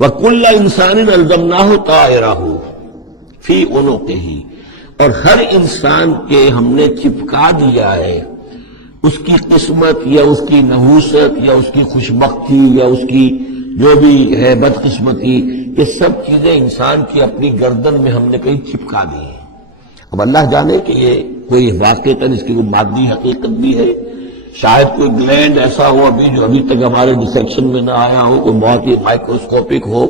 وَكُلَّ إِنسَانٍ أَلْزَمْنَاهُ طَائِرَهُ فِي عُنُقِهِ، اور ہر انسان کے ہم نے چپکا دیا ہے اس کی قسمت یا اس کی نحوست یا اس کی خوشبختی یا اس کی جو بھی ہے بدقسمتی، یہ سب چیزیں انسان کی اپنی گردن میں ہم نے کہیں چپکا دی ہیں۔ اب اللہ جانے کہ یہ کوئی واقعتاً اس کی کوئی مادی حقیقت بھی ہے، شاید کوئی گلینڈ ایسا ہو ابھی جو ابھی تک ہمارے ڈسیکشن میں نہ آیا ہو، کوئی بہت ہی مائکروسکوپک ہو،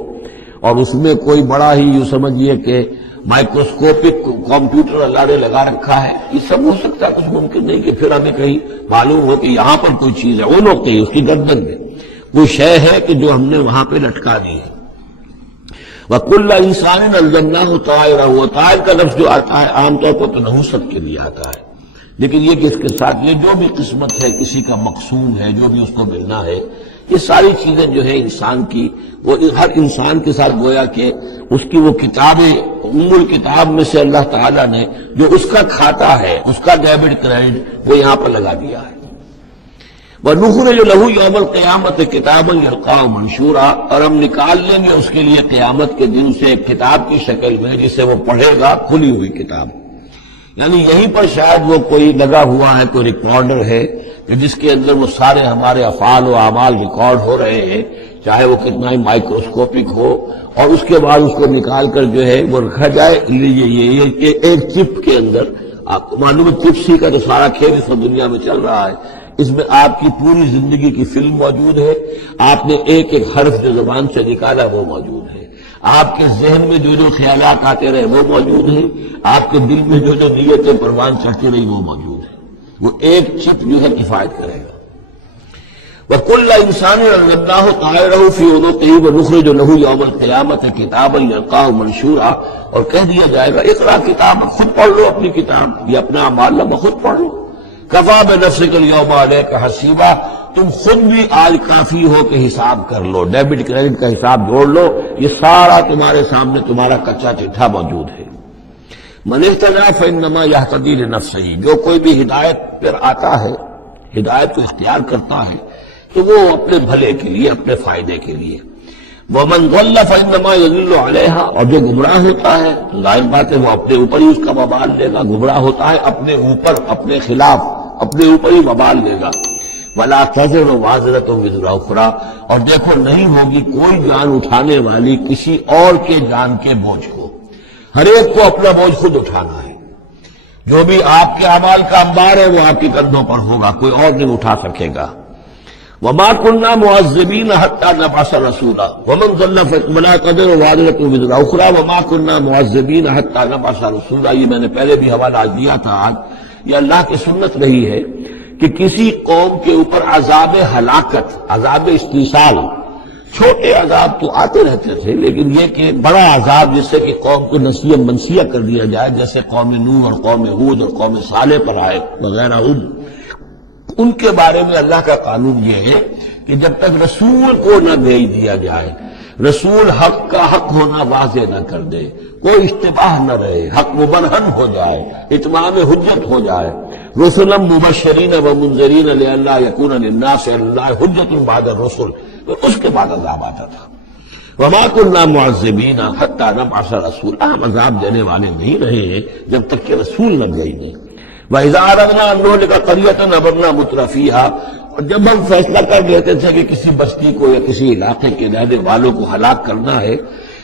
اور اس میں کوئی بڑا ہی یوں سمجھیے کہ مائکروسکوپک کمپیوٹر اللہ نے لگا رکھا ہے۔ یہ سب ہو سکتا ہے، کچھ ممکن نہیں کہ پھر ہمیں کہیں معلوم ہو کہ یہاں پر کوئی چیز ہے، وہ لوگ کہیں اس کی گردن میں کوئی شے ہے کہ جو ہم نے وہاں پہ لٹکا دی ہے۔ وَكُلَّ إِنسَانٍ أَلْزَمْنَاهُ طَائِرَهُ، طائر کا لفظ جو آتا ہے عام طور پر تو نحوست کے لیے آتا ہے، لیکن یہ کہ اس کے ساتھ یہ جو بھی قسمت ہے، کسی کا مقسوم ہے، جو بھی اس کو ملنا ہے، یہ ساری چیزیں جو ہے انسان کی، وہ ہر انسان کے ساتھ گویا کہ اس کی وہ کتابیں ام الکتاب میں سے اللہ تعالیٰ نے جو اس کا کھاتا ہے، اس کا ڈیبٹ کریڈٹ وہ یہاں پر لگا دیا ہے۔ وَنُخْرِجُ لَهُ يَوْمَ الْقِيَامَةِ كِتَابًا يَلْقَاهُ مَنشُورًا، اور ہم نکال لیں گے اس کے لیے قیامت کے دن سے ایک کتاب کی شکل میں جسے وہ پڑھے گا، کھلی ہوئی کتاب۔ یعنی یہیں پر شاید وہ کوئی لگا ہوا ہے، کوئی ریکارڈر ہے کہ جس کے اندر وہ سارے ہمارے افعال و اعمال ریکارڈ ہو رہے ہیں، چاہے وہ کتنا ہی مائکروسکوپک ہو، اور اس کے بعد اس کو نکال کر جو ہے وہ رکھا جائے یہ ایک چپ کے اندر۔ آپ کو معلوم ہے چپس ہی کا تو سارا کھیل اس دنیا میں چل رہا ہے، اس میں آپ کی پوری زندگی کی فلم موجود ہے، آپ نے ایک ایک حرف جو زبان سے نکالا وہ موجود ہے، آپ کے ذہن میں جو جو خیالات آتے رہے وہ موجود ہیں، آپ کے دل میں جو جو نیتیں پروان چڑھتی رہی وہ موجود ہے۔ وہ ایک چپ جو ہے کفایت کرے گا۔ وَكُلَّ إِنسَانٍ أَلْزَمْنَاهُ طَائِرَهُ فِي عُنُقِهِ وَنُخْرِجُ لَهُ يَوْمَ الْقِيَامَةِ كِتَابًا يَلْقَاهُ مَنشُورًا، اور کہہ دیا جائے گا اقرأ کتاب، خود پڑھ لو اپنی کتاب، یہ اپنا اعمال نامہ خود پڑھ لو۔ كَفَىٰ بِنَفْسِكَ الْيَوْمَ عَلَيْكَ حَسِيبًا، تم خود بھی آج کافی ہو کہ حساب کر لو، ڈیبٹ کریڈٹ کا حساب جوڑ لو، یہ سارا تمہارے سامنے تمہارا کچا چٹھا موجود ہے۔ مَنِ اهْتَدَىٰ فَإِنَّمَا يَهْتَدِي لِنَفْسِهِ، جو کوئی بھی ہدایت پر آتا ہے، ہدایت کو اختیار کرتا ہے تو وہ اپنے بھلے کے لیے، اپنے فائدے کے لیے۔ وَمَنْ ضَلَّ فَإِنَّمَا يَضِلُّ عَلَيْهَا، اور جو گمراہ ہوتا ہے ظاہر بات ہے وہ اپنے اوپر ہی اس کا وبال لے گا، گمراہ ہوتا ہے اپنے اوپر، اپنے خلاف، اپنے اوپر ہی وبال لے گا۔ وَلَا تَزِرُ وَازِرَةٌ وِزْرَ أُخْرَىٰ، اور دیکھو نہیں ہوگی کوئی جان اٹھانے والی کسی اور کے جان کے بوجھ کو، ہر ایک کو اپنا بوجھ خود اٹھانا ہے۔ جو بھی آپ کے اعمال کا انبار ہے وہ آپ کے کندھوں پر ہوگا، کوئی اور نہیں اٹھا سکے گا۔ وَمَا كُنَّا مُعَذِّبِينَ حَتَّىٰ نَبْعَثَ رَسُولًا وَمَنْ ضَلَّ وَلَا تَزِرُ وَازِرَةٌ وِزْرَ أُخْرَىٰ وَمَا كُنَّا مُعَذِّبِينَ حَتَّىٰ نَبْعَثَ رَسُولًا، یہ میں نے پہلے بھی حوالہ دیا تھا آج، یہ اللہ کی سنت رہی ہے کہ کسی قوم کے اوپر عذاب ہلاکت، عذاب استیصال، چھوٹے عذاب تو آتے رہتے تھے، لیکن یہ کہ بڑا عذاب جس سے کہ قوم کو نسیہ منسیہ کر دیا جائے، جیسے قوم نوح اور قوم ہود اور قوم صالح پر آئے وغیرہ، ان کے بارے میں اللہ کا قانون یہ ہے کہ جب تک رسول کو نہ بھیج دیا جائے، رسول حق کا حق ہونا واضح نہ کر دے، کوئی اشتباہ نہ رہے، حق مبرہن ہو جائے، اتمام حجت ہو جائے، رسلا مبشرین و منذرین لئلا یکون للناس علی اللہ حجت بعد الرسل، تو اس کے بعد عذاب آتا تھا۔ وما كنا معذبین حتی نبعث رسولا، ہم عذاب دینے والے نہیں رہے ہیں جب تک کہ رسول نہ بھیجیں۔ وَإِذَا أَرَدْنَا أَن نُهْلِكَ قَرْيَةً أَمَرْنَا مُتْرَفِيهَا، اور جب ہم فیصلہ کر لیتے تھے کہ کسی بستی کو یا کسی علاقے کے رہنے والوں کو ہلاک کرنا ہے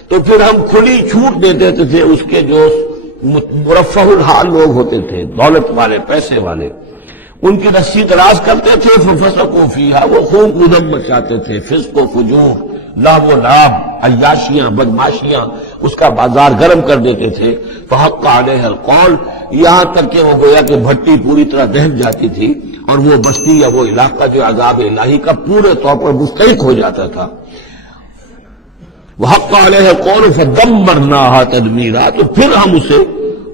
تو پھر ہم کھلی چھوٹ دے دیتے تھے اس کے جو مرفہ الحال لوگ ہوتے تھے، دولت والے، پیسے والے، ان کی رسی دراز کرتے تھے، فَفَسَقُوا فِيهَا، وہ خوب ادھم مچاتے تھے، فسق و فجور، لہو و لعب، عیاشیاں، بدماشیاں، اس کا بازار گرم کر دیتے تھے۔ فحق علیہ القول، یہاں تک کہ وہ گویا کہ بھٹی پوری طرح دہک جاتی تھی اور وہ بستی یا وہ علاقہ جو عذاب الہی کا پورے طور پر مستحق ہو جاتا تھا۔ وحق علیہ القول فدمرناها تدمیرا، تو پھر ہم اسے،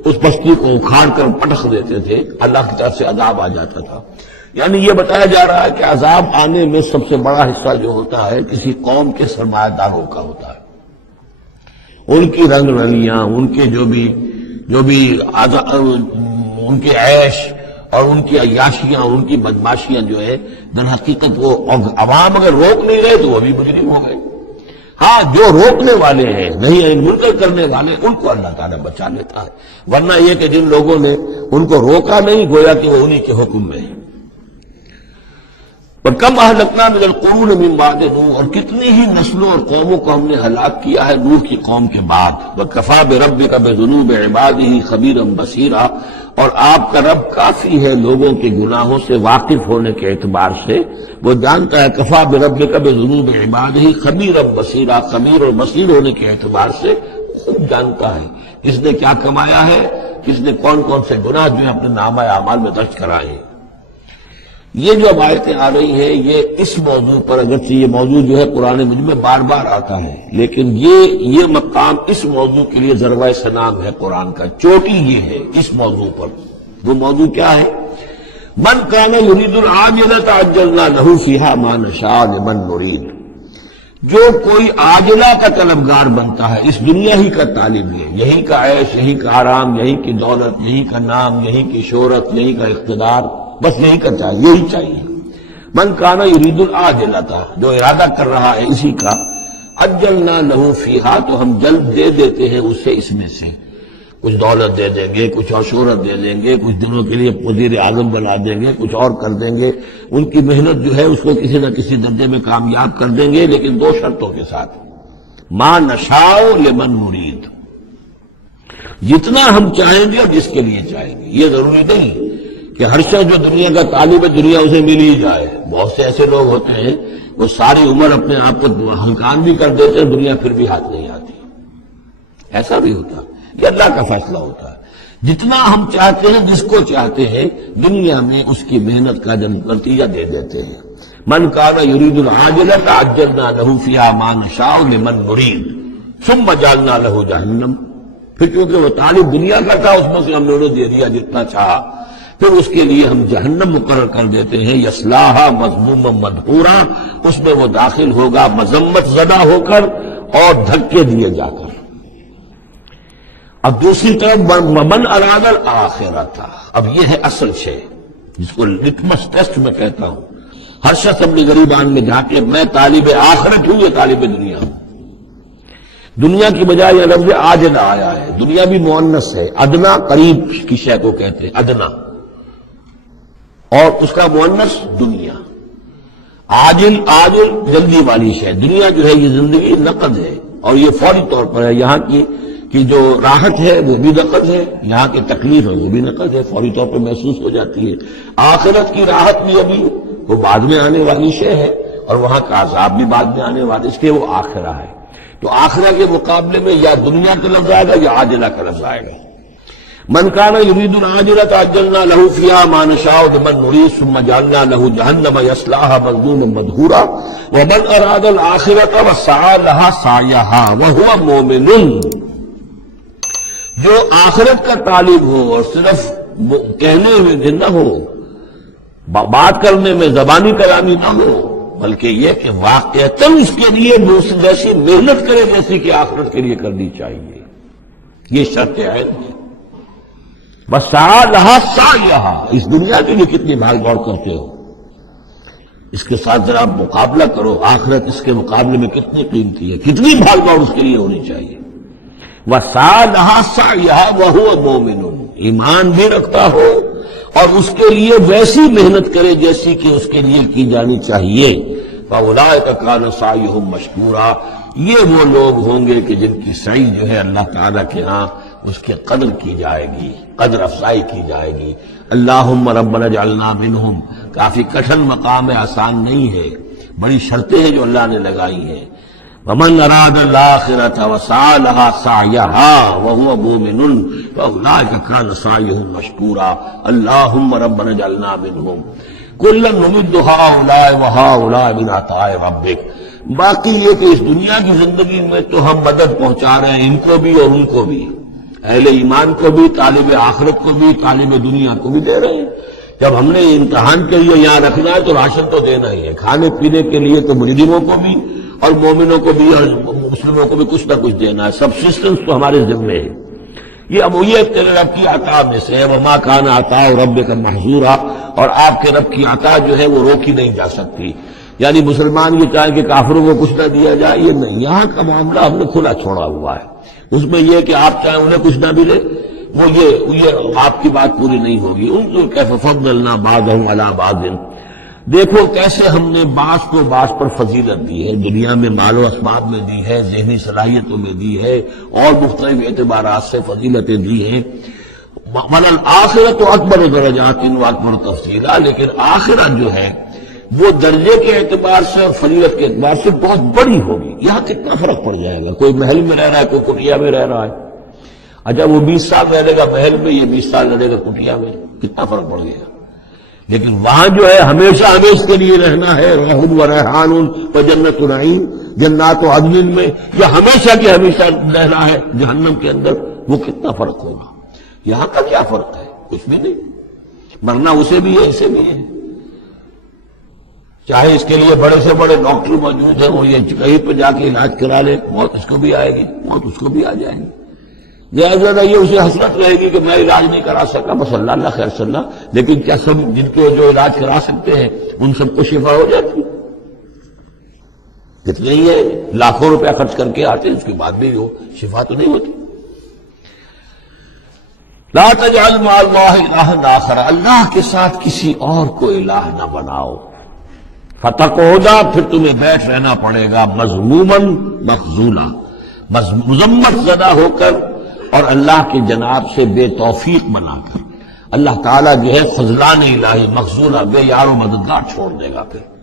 اس بستی کو اکھاڑ کر پٹخ دیتے تھے، اللہ کی طرف سے عذاب آ جاتا تھا۔ یعنی یہ بتایا جا رہا ہے کہ عذاب آنے میں سب سے بڑا حصہ جو ہوتا ہے کسی قوم کے سرمایہ داروں کا ہوتا ہے، ان کی رنگ رنگیاں، ان کے جو بھی ان کے عیش اور ان کی عیاشیاں، ان کی بدماشیاں جو ہے در حقیقت وہ عوام اگر روک نہیں رہے تو وہ بھی مجرم ہو گئے۔ ہاں جو روکنے والے ہیں نہیں ہے منکر کرنے والے ان کو اللہ تعالیٰ بچا لیتا ہے، ورنہ یہ کہ جن لوگوں نے ان کو روکا نہیں گویا کہ وہ انہی کے حکم میں ہے۔ وَكَمْ أَهْلَكْنَا مِنَ الْقُرُونِ مِنْ بَعْدِ نوح، اور کتنی ہی نسلوں اور قوموں کو ہم نے ہلاک کیا ہے نوح کی قوم کے بعد۔ وَكَفَىٰ بِرَبِّكَ بِذُنُوبِ عِبَادِهِ خَبِيرًا بَصِيرًا، اور آپ کا رب کافی ہے لوگوں کے گناہوں سے واقف ہونے کے اعتبار سے، وہ جانتا ہے۔ کفا بربک بذنوب عبادہ خبیرا بصیرا، خبیر اور بصیر ہونے کے اعتبار سے خود جانتا ہے کس نے کیا کمایا ہے، کس نے کون کون سے گناہ جو ہیں اپنے نامہ اعمال میں درج کرائے ہیں۔ یہ جو اب آیتیں آ رہی ہیں یہ اس موضوع پر، اگرچہ یہ موضوع جو ہے قرآن مجید میں بار بار آتا ہے، لیکن یہ مقام اس موضوع کے لیے ذروۂ سنام ہے قرآن کا، چوٹی یہ ہے اس موضوع پر۔ وہ موضوع کیا ہے؟ من کان یرید العاجلۃ عجلنا لہ فیہا ما نشاء لمن نرید، جو کوئی عاجلہ کا طلبگار بنتا ہے، اس دنیا ہی کا طالب ہے، یہی کا عیش، یہی کا آرام، یہی کی دولت، یہی کا نام، یہی کی شہرت، یہی کا اقتدار، بس یہی کا چاہیے، یہی چاہیے۔ من کان یرید العاجلۃ، جو ارادہ کر رہا ہے اسی کا، عجلنا لہ فیہا، تو ہم جلد دے دیتے ہیں اسے اس میں سے، کچھ دولت دے دیں گے، کچھ اور شہرت دے دیں گے، کچھ دنوں کے لیے وزیر اعظم بنا دیں گے، کچھ اور کر دیں گے، ان کی محنت جو ہے اس کو کسی نہ کسی درجے میں کامیاب کر دیں گے، لیکن دو شرطوں کے ساتھ۔ ما نشاء لمن نرید، جتنا ہم چاہیں گے اور جس کے لیے چاہیں گے، یہ ضروری نہیں کہ ہر شخص جو دنیا کا طالب ہے دنیا اسے مل ہی جائے۔ بہت سے ایسے لوگ ہوتے ہیں وہ ساری عمر اپنے آپ کو ہلکان بھی کر دیتے ہیں، دنیا پھر بھی ہاتھ نہیں آتی، ایسا بھی ہوتا ہے۔ یہ اللہ کا فیصلہ ہوتا ہے، جتنا ہم چاہتے ہیں جس کو چاہتے ہیں دنیا میں اس کی محنت کا نتیجہ دے دیتے ہیں۔ من کان یرید العاجلۃ عجلنا لہ فیہا ما نشاء لمن نرید ثم جعلنا لہ جہنم، پھر چونکہ وہ طالب دنیا کا تھا اس میں سے ہم نے انہیں دے دیا جتنا چاہا، پھر اس کے لیے ہم جہنم مقرر کر دیتے ہیں، یصلاھا مذموما مدحورا، اس میں وہ داخل ہوگا مذمت زدہ ہو کر اور دھکے دیے جا کر۔ اب دوسری طرف من اراد الآخرۃ، اب یہ ہے اصل شے جس کو لٹمس ٹیسٹ میں کہتا ہوں۔ ہر شخص اپنی غریبان میں جا کے میں طالب آخرت ہوں یا طالب دنیا ہوں۔ دنیا کی بجائے یہ لفظ عاجلہ آیا ہے، دنیا بھی مؤنث ہے، ادنا قریب کی شے کو کہتے ہیں ادنا، اور اس کا مؤنث دنیا۔ عاجل جلدی والی شے، دنیا جو ہے یہ زندگی نقد ہے اور یہ فوری طور پر ہے، یہاں کی جو راحت ہے وہ بھی نقد ہے، یہاں کی تکلیف ہے وہ بھی نقد ہے، فوری طور پر محسوس ہو جاتی ہے۔ آخرت کی راحت بھی ابھی وہ بعد میں آنے والی شے ہے، اور وہاں کا عذاب بھی بعد میں آنے والا، اس کے وہ آخرہ ہے۔ تو آخرہ کے مقابلے میں یا دنیا کا لفظ آئے گا یا عاجلہ کا لفظ آئے گا۔ من کان یرید العاجلۃ عجلنا لہ فیہا ما نشاء لمن نرید ثم جعلنا لہ جہنم یصلاھا مذموما مدحورا ومن اراد الآخرۃ وسعی لہا سعیھا وہو مؤمن، جو آخرت کا طالب ہو اور صرف کہنے میں نہ ہو، بات کرنے میں زبانی کلامی نہ ہو، بلکہ یہ کہ واقعتاً اس کے لیے ویسی محنت کرے جیسی کہ آخرت کے لیے کرنی چاہیے، یہ شرط عین ہے۔ وسعی لہا سعیھا، اس دنیا کے لیے کتنی بھاگ دوڑ کرتے ہو، اس کے ساتھ ذرا مقابلہ کرو، آخرت اس کے مقابلے میں کتنی قیمتی ہے، کتنی بھاگ دوڑ اس کے لیے ہونی چاہیے۔ وسعی لہا سعیھا وہو مؤمن، ایمان بھی رکھتا ہو اور اس کے لیے ویسی محنت کرے جیسی کہ اس کے لیے کی جانی چاہیے۔ فاولئک کان سعیھم مشکورا، یہ وہ لوگ ہوں گے کہ جن کی سعی جو ہے اللہ تعالیٰ کے ہاں اس کی قدر کی جائے گی، قدر افزائی کی جائے گی۔ اللہم ربنا اجعلنا منہم، کافی کٹھن مقام ہے، آسان نہیں ہے، بڑی شرطیں ہیں جو اللہ نے لگائی ہیں۔ ومن اراد الآخرۃ وسعی لہا سعیھا وہو مؤمن فاولئک کان سعیھم مشکورا اللہم ربنا اجعلنا منہم کلا نمد ہؤلاء وہؤلاء من عطاء ربک۔ باقی یہ کہ اس دنیا کی زندگی میں تو ہم مدد پہنچا رہے ہیں ان کو بھی اور ان کو بھی، اہل ایمان کو بھی، طالب آخرت کو بھی، طالب دنیا کو بھی دے رہے ہیں۔ جب ہم نے امتحان کے لیے یہاں رکھنا ہے تو راشن تو دینا ہی ہے، کھانے پینے کے لیے تو مجرموں کو بھی اور مومنوں کو بھی اور مسلموں کو بھی کچھ نہ کچھ دینا ہے، سبسسٹنس تو ہمارے ذمے ہے۔ یہ امویت تیرے رب کی عطا میں سے ہے، وما کان عطاء ربک محظورا، اور آپ کے رب کی عطا جو ہے وہ روکی نہیں جا سکتی۔ یعنی مسلمان یہ چاہیں کہ کافروں کو کچھ نہ دیا جائے، یہ نہیں، یہاں کا معاملہ ہم نے کھلا چھوڑا ہوا ہے۔ اس میں یہ کہ آپ چاہیں انہیں کچھ نہ ملے، وہ یہ آپ کی بات پوری نہیں ہوگی۔ انظر کیف فضلنا بعضهم علی بعض، دیکھو کیسے ہم نے بعض کو بعض پر فضیلت دی ہے، دنیا میں مال و اسباب میں دی ہے، ذہنی صلاحیتوں میں دی ہے، اور مختلف اعتبارات سے فضیلتیں دی ہیں۔ وَالْآخِرَةُ أَكْبَرُ دَرَجَاتٍ وَأَكْبَرُ تَفْضِيلًا، لیکن آخرت جو ہے وہ درجے کے اعتبار سے اور فضیلت کے اعتبار سے بہت بڑی ہوگی۔ یہاں کتنا فرق پڑ جائے گا، کوئی محل میں رہ رہا ہے، کوئی کٹیا میں رہ رہا ہے۔ اچھا وہ 20 سال رہے گا محل میں، یہ 20 سال رہے گا کٹیا میں، کتنا فرق پڑ گیا۔ لیکن وہاں جو ہے ہمیشہ ہمیشہ کے لیے رہنا ہے، ریح و ریحان و جنت نعیم، جنات و عدن میں، یا ہمیشہ کے ہمیشہ رہنا ہے جہنم کے اندر، وہ کتنا فرق ہوگا۔ یہاں کا کیا فرق ہے؟ کچھ بھی نہیں، مرنا اسے بھی ہے اسے بھی ہے۔ چاہے اس کے لیے بڑے سے بڑے ڈاکٹر موجود ہیں، وہ یہ کہیں پہ جا کے علاج کرا لے، موت اس کو بھی آئے گی، موت اس کو بھی آ جائے گی۔ زیادہ یہ اسے حسرت رہے گی کہ میں علاج نہیں کرا سکا، بس اللہ اللہ خیر صلی اللہ، لیکن کیا سب جن کو جو علاج کرا سکتے ہیں ان سب کو شفا ہو جاتی؟ کتنے ہی ہے لاکھوں روپیہ خرچ کر کے آتے ہیں، اس کے بعد بھی وہ شفا تو نہیں ہوتی۔ لا تجعل مع اللہ الہا آخر، اللہ کے ساتھ کسی اور کو الہ نہ بناؤ۔ فتقعدا، پھر تمہیں بیٹھ رہنا پڑے گا مذموما مخذولا، مذمت زدہ ہو کر اور اللہ کی جناب سے بے توفیق بنا کر۔ اللہ تعالیٰ جو ہے خذلان الہی، مخذولہ، بے یار و مددگار چھوڑ دے گا پھر۔